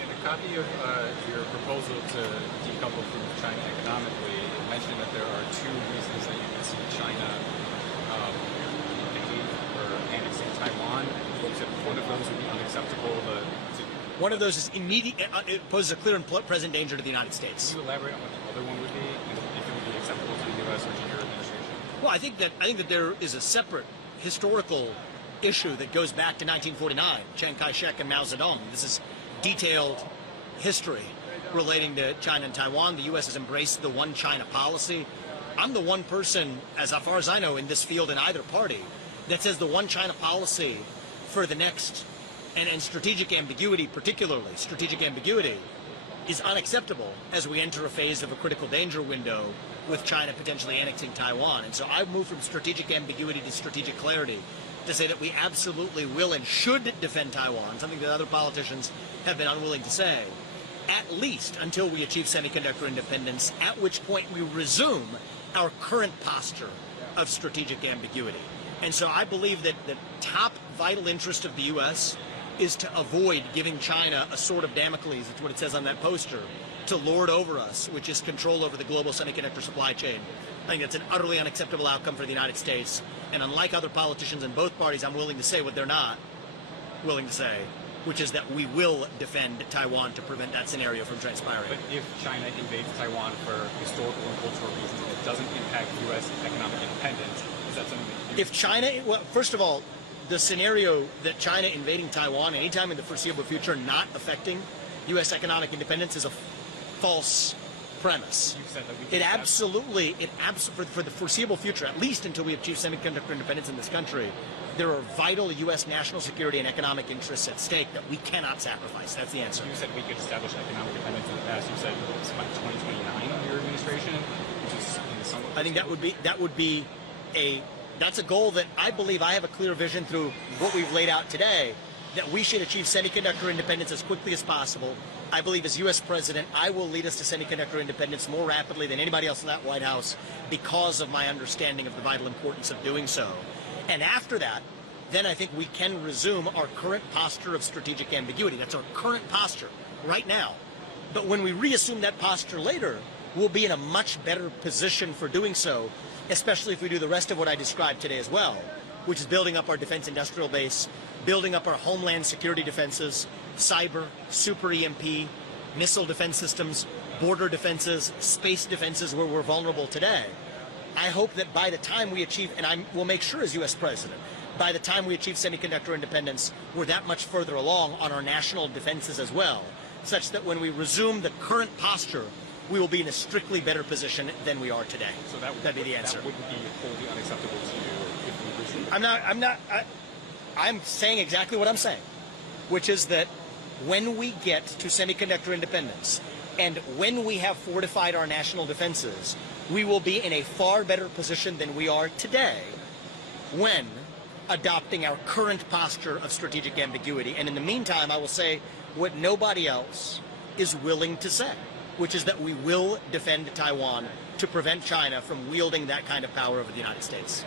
in a copy of your proposal to decouple from China economically, it mentioned that there are two reasons that you can see China invading or annexing Taiwan. You said one of those would be unacceptable. One of those is immediate. It poses a clear and present danger to the United States. Can you elaborate on what the other one would be, and if it would be acceptable to the U.S. or to your administration? Well, I think that there is a separate historical issue that goes back to 1949, Chiang Kai-shek and Mao Zedong. This is detailed history relating to China and Taiwan. The U.S. has embraced the one China policy. I'm the one person, as far as I know, in this field in either party that says the one China policy for the next, and strategic ambiguity, particularly strategic ambiguity, is unacceptable as we enter a phase of a critical danger window with China potentially annexing Taiwan. And so I've moved from strategic ambiguity to strategic clarity to say that we absolutely will and should defend Taiwan, something that other politicians have been unwilling to say, at least until we achieve semiconductor independence, at which point we resume our current posture of strategic ambiguity. And so I believe that the top vital interest of the U.S. is to avoid giving China a sword of Damocles, that's what it says on that poster, to lord over us, which is control over the global semiconductor supply chain. I think that's an utterly unacceptable outcome for the United States. And unlike other politicians in both parties, I'm willing to say what they're not willing to say, which is that we will defend Taiwan to prevent that scenario from transpiring. But if China invades Taiwan for historical and cultural reasons, and it doesn't impact U.S. economic independence, is that something that you... If China, well, first of all, the scenario that China invading Taiwan anytime in the foreseeable future not affecting U.S. economic independence is a false premise. You've said that we for the foreseeable future, at least until we achieve semiconductor independence in this country, there are vital U.S. national security and economic interests at stake that we cannot sacrifice. That's the answer. You said we could establish economic independence in the past. You said it's by 2029 under your administration, which is somewhat... I think that's a goal that I believe I have a clear vision through what we've laid out today, that we should achieve semiconductor independence as quickly as possible. I believe as U.S. President, I will lead us to semiconductor independence more rapidly than anybody else in that White House because of my understanding of the vital importance of doing so. And after that, then I think we can resume our current posture of strategic ambiguity. That's our current posture right now. But when we reassume that posture later, we'll be in a much better position for doing so, especially if we do the rest of what I described today as well, which is building up our defense industrial base, building up our homeland security defenses, cyber, super EMP, missile defense systems, border defenses, space defenses where we're vulnerable today. I hope that by the time we achieve, and I will make sure as U.S. President, by the time we achieve semiconductor independence, we're that much further along on our national defenses as well, such that when we resume the current posture, we will be in a strictly better position than we are today. So that'd be the answer. That wouldn't be wholly unacceptable to you if we resume. I'm saying exactly what I'm saying, which is that when we get to semiconductor independence and when we have fortified our national defenses, we will be in a far better position than we are today when adopting our current posture of strategic ambiguity. And in the meantime, I will say what nobody else is willing to say, which is that we will defend Taiwan to prevent China from wielding that kind of power over the United States.